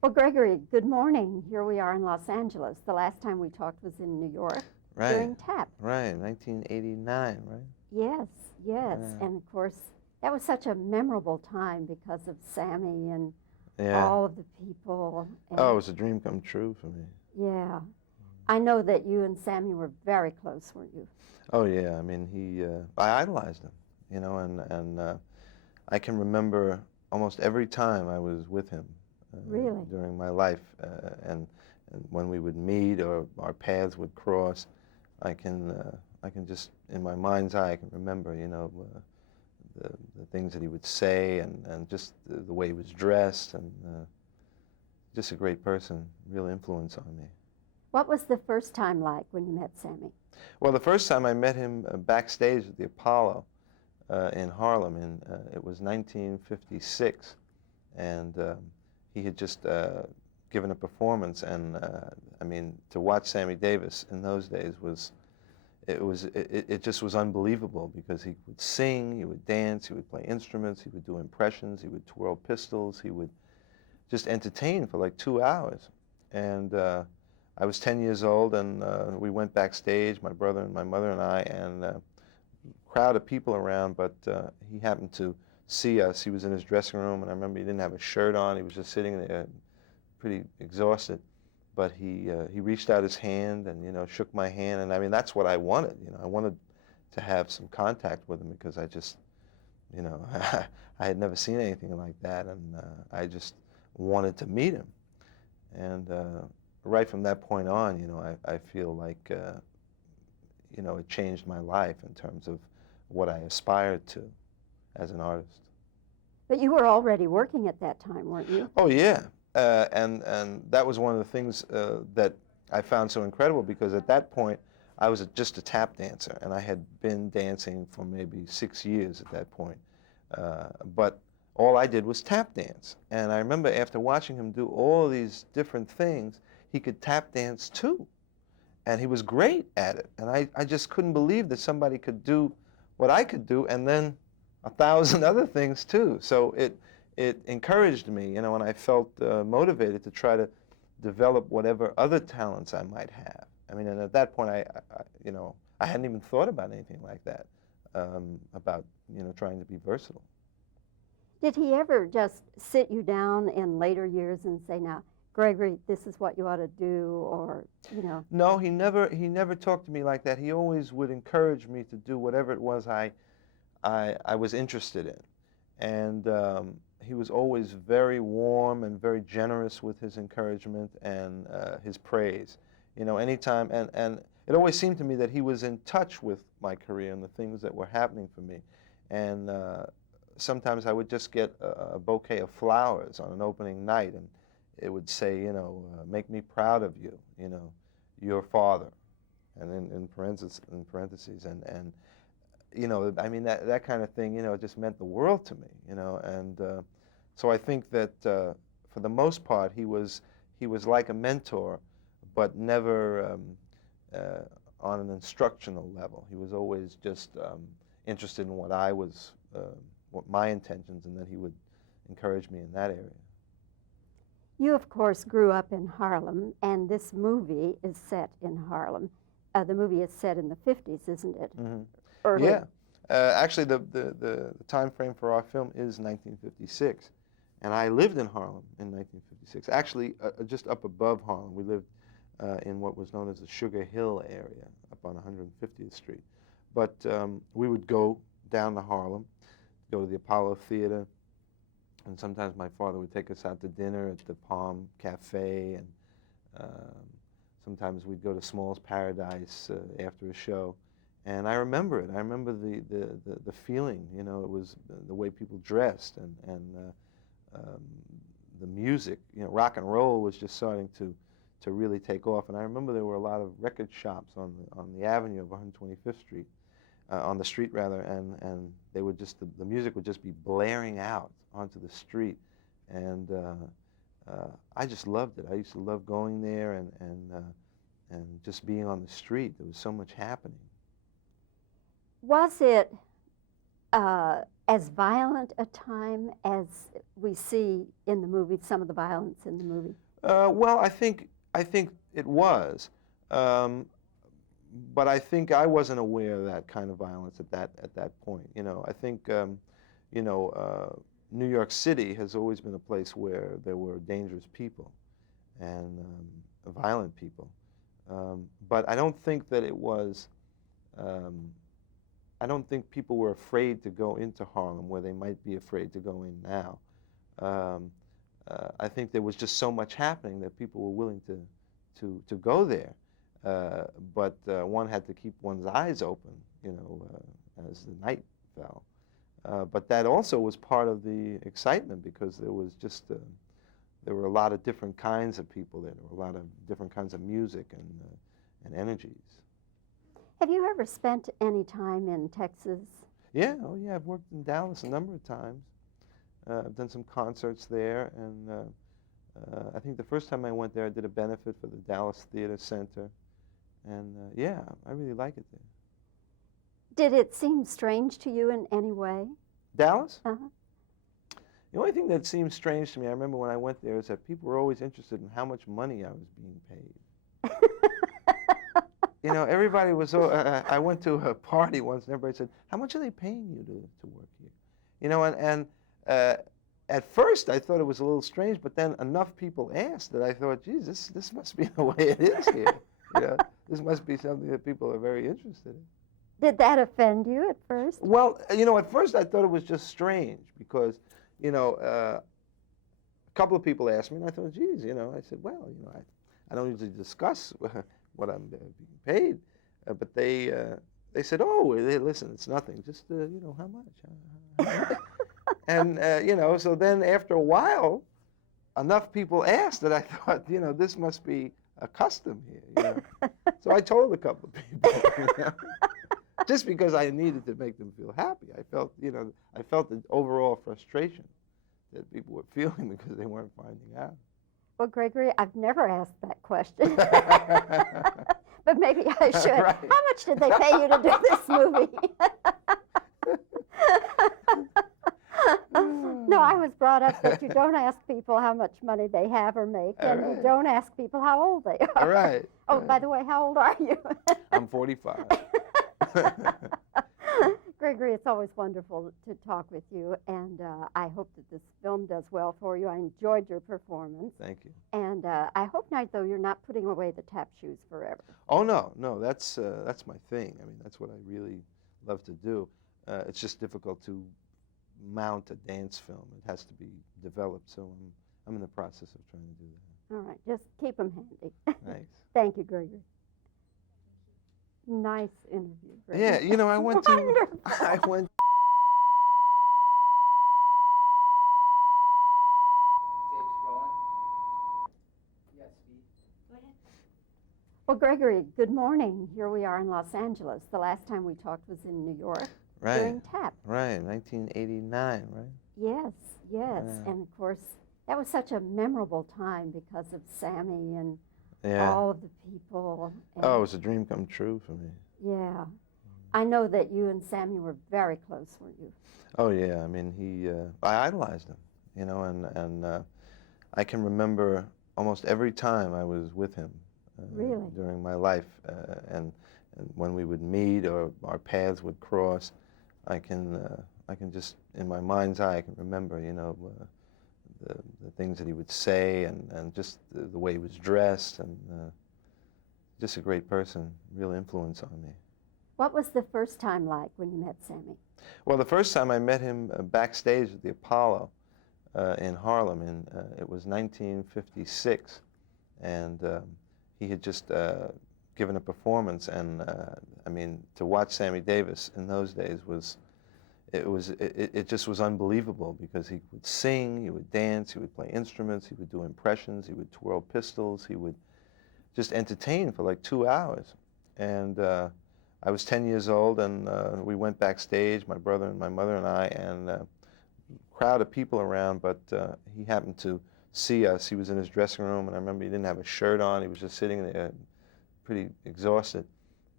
Well, Gregory, good morning. Here we are in Los Angeles. The last time we talked was in New York Right, during TAP. right, 1989, right? Yes, yes. Yeah. And of course, that was such a memorable time because of Sammy and Yeah. all of the people. Oh, it And was a dream come true for me. yeah, I know that you and Sammy were very close, weren't you? Oh yeah, I mean I idolized him, and I can remember almost every time I was with him Really? during my life, and when we would meet or our paths would cross, I can just in my mind's eye I can remember, the the things that he would say and just the way he was dressed and just a great person, real influence on me. What was the first time like when you met Sammy? Well, the first time I met him backstage at the Apollo in Harlem, it was 1956, and he had just given a performance, and I mean, to watch Sammy Davis in those days it just was unbelievable because he would sing, he would dance, he would play instruments, he would do impressions, he would twirl pistols, he would just entertain for like 2 hours, and I was 10 years old, and we went backstage, my brother and my mother and I, and crowd of people around, but he happened to see us. He was in his dressing room, and I remember he didn't have a shirt on. He was just sitting there, pretty exhausted. But he reached out his hand and shook my hand, and I mean that's what I wanted. I wanted to have some contact with him because I just I had never seen anything like that, and I just wanted to meet him. And right from that point on, I feel like it changed my life in terms of what I aspired to as an artist. But you were already working at that time, weren't you? Oh yeah, and that was one of the things that I found so incredible because at that point I was just a tap dancer and I had been dancing for maybe 6 years at that point. But all I did was tap dance, and I remember after watching him do all of these different things, he could tap dance too. And he was great at it. And I just couldn't believe that somebody could do what I could do and then 1,000 other things too. So it encouraged me, and I felt motivated to try to develop whatever other talents I might have. I mean, and at that point, I hadn't even thought about anything like that, about, trying to be versatile. Did he ever just sit you down in later years and say, now, Gregory, this is what you ought to do, or? No, he never talked to me like that. He always would encourage me to do whatever it was I was interested in. And he was always very warm and very generous with his encouragement and his praise. Anytime, and it always seemed to me that he was in touch with my career and the things that were happening for me. And sometimes I would just get a bouquet of flowers on an opening night, and it would say, make me proud of you, your father, and in parentheses, and I mean that kind of thing, it just meant the world to me, and so I think that for the most part he was like a mentor, but never on an instructional level. He was always just interested in what my intentions, and that he would encourage me in that area. You, of course, grew up in Harlem, and this movie is set in Harlem. The movie is set in the 50s, isn't it? Hmm. Early. Yeah. Actually, the time frame for our film is 1956, and I lived in Harlem in 1956. Actually, just up above Harlem, we lived in what was known as the Sugar Hill area, up on 150th Street. But we would go down to Harlem, go to the Apollo Theater, and sometimes my father would take us out to dinner at the Palm Cafe, and um, sometimes we'd go to Small's Paradise after a show. And I remember it. I remember the feeling. It was the way people dressed and the music. Rock and roll was just starting to really take off. And I remember there were a lot of record shops on the avenue of 125th Street, on the street rather, and they would just the music would just be blaring out onto the street, and I just loved it. I used to love going there and just being on the street. There was so much happening. Was it as violent a time as we see in the movie, some of the violence in the movie? Well, I think it was, um, but I think I wasn't aware of that kind of violence at that point. You know, I think you know, New York City has always been a place where there were dangerous people and violent people, but I don't think that it was. Um, I don't think people were afraid to go into Harlem where they might be afraid to go in now. Um, I think there was just so much happening that people were willing to go there, but one had to keep one's eyes open, you know, as the night fell. But that also was part of the excitement because there was just there were a lot of different kinds of people there. There were a lot of different kinds of music and energies. Have you ever spent any time in Texas? Yeah, oh yeah, I've worked in Dallas a number of times. I've done some concerts there, and I think the first time I went there, I did a benefit for the Dallas Theater Center, and yeah, I really like it there. Did it seem strange to you in any way? Dallas? Uh-huh. The only thing that seemed strange to me, I remember when I went there, is that people were always interested in how much money I was being paid. You know, everybody was so, I went to a party once and everybody said, how much are they paying you to work here? You know, and at first I thought it was a little strange, but then enough people asked that I thought, geez, this must be the way it is here. You know, this must be something that people are very interested in. Did that offend you at first? Well, you know, at first I thought it was just strange because, you know, a couple of people asked me and I thought, geez, you know, I said, well, you know, I don't usually discuss what I'm being paid, but they said, oh, hey, listen, it's nothing, just you know, how much? And you know, so then after a while, enough people asked that I thought, you know, this must be a custom here. You know? So I told a couple of people, you know, just because I needed to make them feel happy. I felt, you know, I felt the overall frustration that people were feeling because they weren't finding out. Well, Gregory, I've never asked that question, but maybe I should. Right. How much did they pay you to do this movie? No, I was brought up that you don't ask people how much money they have or make, and you don't ask people how old they are. Right. Oh, by the way, how old are you? I'm 45. Gregory, it's always wonderful to talk with you, and I hope that this film does well for you. I enjoyed your performance. Thank you. And I hope now, though, you're not putting away the tap shoes forever. Oh no, no, that's my thing. I mean, that's what I really love to do. It's just difficult to mount a dance film. It has to be developed, so I'm in the process of trying to do that. All right, just keep them handy. Thanks. Thank you, Gregory. Nice interview, Gregory. Yeah, you know, I went Wonderful. I went. Well, Gregory, good morning. Here we are in Los Angeles. The last time we talked was in New York during TAP. Right, 1989, right? Yes, yes. And of course, that was such a memorable time because of Sammy and all of the people. And Oh, it was a dream come true for me. yeah. I know that you and Sammy were very close, weren't you? Oh yeah, I mean I idolized him, you know, and I can remember almost every time I was with him Really? during my life, and when we would meet or our paths would cross, I can just in my mind's eye I can remember, you know, the things that he would say and just the way he was dressed, and just a great person, real influence on me. What was the first time like when you met Sammy? Well, the first time I met him backstage at the Apollo in Harlem, it was 1956, and he had just given a performance, and I mean, to watch Sammy Davis in those days it just was unbelievable, because he would sing, he would dance, he would play instruments, he would do impressions, he would twirl pistols, he would just entertain for like 2 hours, and I was 10 years old, and we went backstage, my brother and my mother and I, and a crowd of people around, but he happened to see us. He was in his dressing room, and I remember he didn't have a shirt on. He was just sitting there pretty exhausted.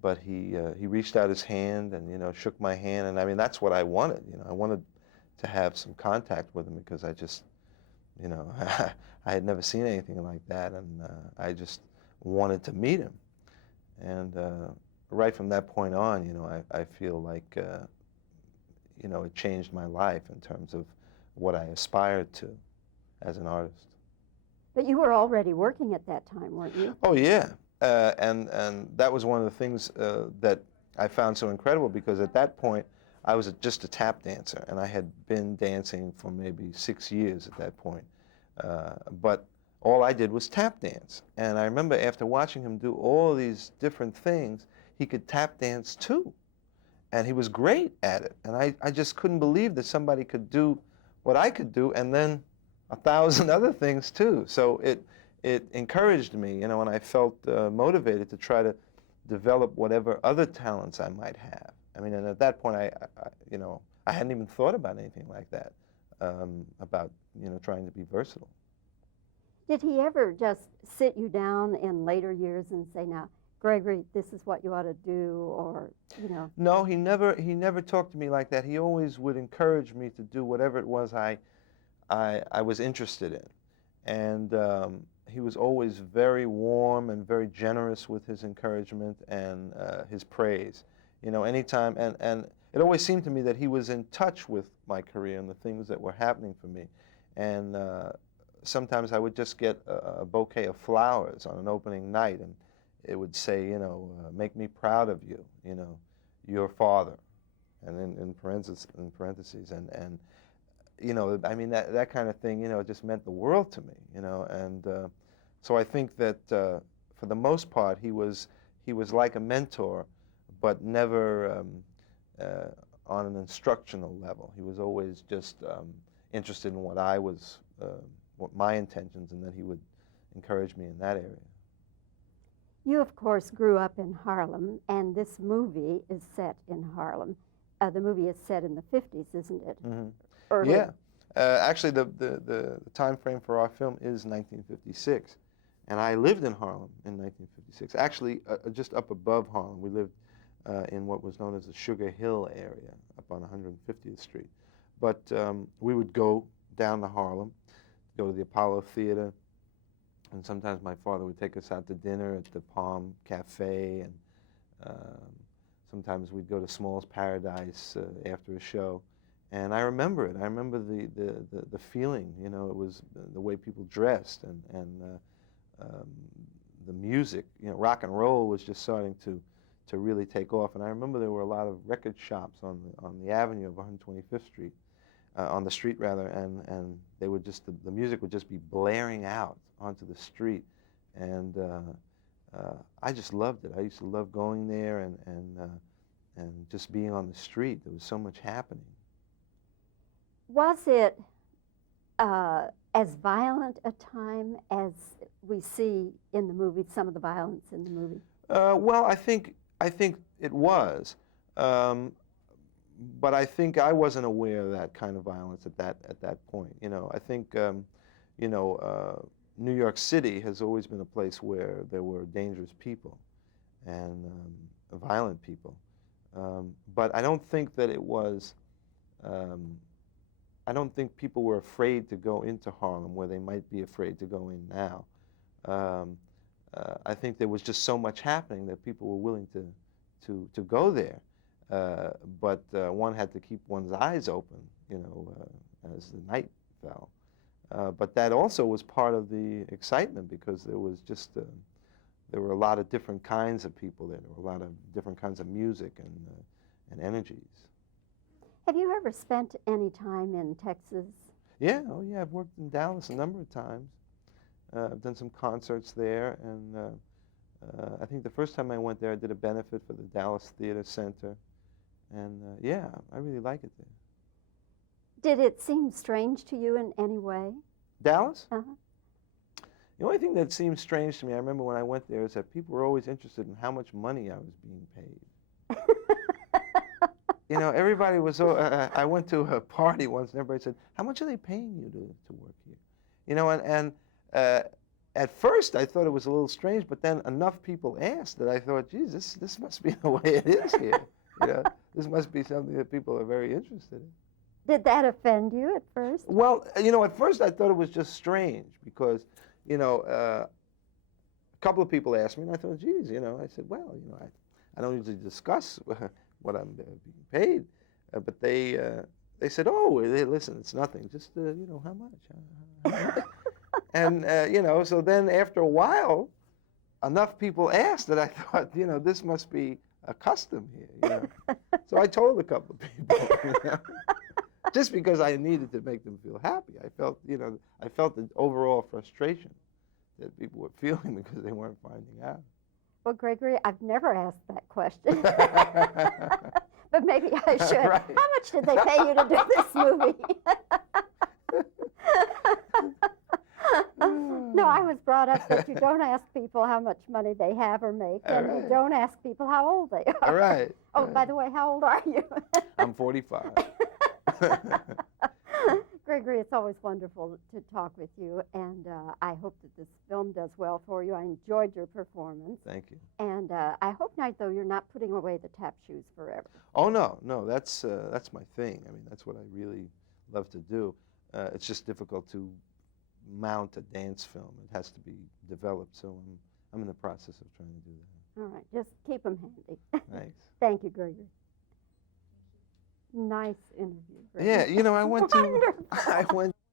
but he reached out his hand and shook my hand, and I mean that's what I wanted. I wanted to have some contact with him because I just I had never seen anything like that, and I just wanted to meet him. And right from that point on, I feel like it changed my life in terms of what I aspired to as an artist. But you were already working at that time, weren't you? Oh yeah, and that was one of the things that I found so incredible, because at that point I was just a tap dancer, and I had been dancing for maybe 6 years at that point. But all I did was tap dance, and I remember after watching him do all these different things, he could tap dance too, and he was great at it, and I just couldn't believe that somebody could do what I could do, and then 1,000 other things too. So it encouraged me, and I felt motivated to try to develop whatever other talents I might have. I mean, and at that point, I hadn't even thought about anything like that, about trying to be versatile. Did he ever just sit you down in later years and say, "Now, Gregory, this is what you ought to do," or No, he never talked to me like that. He always would encourage me to do whatever it was I was interested in, and he was always very warm and very generous with his encouragement and his praise. Anytime, and it always seemed to me that he was in touch with my career and the things that were happening for me. And sometimes I would just get a bouquet of flowers on an opening night, and it would say, make me proud of you, your father, and in parentheses, and I mean that kind of thing, it just meant the world to me, and so I think that for the most part he was like a mentor, but never on an instructional level. He was always just interested in what I was, what my intentions, and then he would encourage me in that area. You, of course, grew up in Harlem, and this movie is set in Harlem. The movie is set in the 50s, isn't it? Mm-hmm. Early. Yeah. Actually, the time frame for our film is 1956, and I lived in Harlem in 1956. Actually, just up above Harlem. We lived in what was known as the Sugar Hill area, up on 150th Street. But we would go down to Harlem, go to the Apollo Theater, and sometimes my father would take us out to dinner at the Palm Cafe, and sometimes we'd go to Small's Paradise after a show. And I remember it. I remember the feeling, it was the way people dressed, and the music. Rock and roll was just starting to really take off. And I remember there were a lot of record shops on the avenue of 125th Street, on the street rather, and they would just, the music would just be blaring out onto the street, and I just loved it. I used to love going there and just being on the street. There was so much happening. Was it as violent a time as we see in the movie, some of the violence in the movie? Well, I think it was, but I think I wasn't aware of that kind of violence at that point. I think New York City has always been a place where there were dangerous people and violent people, but I don't think that it was. I don't think people were afraid to go into Harlem where they might be afraid to go in now. I think there was just so much happening that people were willing to go there, but one had to keep one's eyes open, as the night fell. But that also was part of the excitement, because there was just there were a lot of different kinds of people there. There were a lot of different kinds of music and energies. Have you ever spent any time in Texas? Yeah, oh yeah, I've worked in Dallas a number of times. I've done some concerts there, and I think the first time I went there, I did a benefit for the Dallas Theater Center, and yeah, I really like it there. Did it seem strange to you in any way? Dallas? Uh-huh. The only thing that seemed strange to me, I remember when I went there, is that people were always interested in how much money I was being paid. Everybody was so, I went to a party once, and everybody said, "How much are they paying you to work here?" And at first I thought it was a little strange, but then enough people asked that I thought, geez, this must be the way it is here. You know, this must be something that people are very interested in. Did that offend you at first? Well, you know, at first I thought it was just strange because, you know, a couple of people asked me, and I thought, geez, you know, I said, well, you know, I don't usually discuss what I'm being paid, but they said, oh, hey, listen, it's nothing, just you know, how much? How much? And you know, so then after a while, enough people asked that I thought, you know, this must be a custom here. You know? So I told a couple of people, you know, just because I needed to make them feel happy. I felt, you know, I felt the overall frustration that people were feeling because they weren't finding out. Well, Gregory, I've never asked that question. But maybe I should. Right. How much did they pay you to do this movie? No, I was brought up that you don't ask people how much money they have or make, and you don't ask people how old they are. All right. Oh, by the way, how old are you? I'm 45. Gregory, it's always wonderful to talk with you, and I hope that this film does well for you. I enjoyed your performance. Thank you. And I hope, Knight, though, you're not putting away the tap shoes forever. Oh no, no, that's my thing. I mean, that's what I really love to do. It's just difficult to mount a dance film. It has to be developed, so I'm in the process of trying to do that. All right, just keep them handy. Thanks. Thank you, Gregory. Nice interview, Gregory. Yeah, you know, I went Wonderful. I went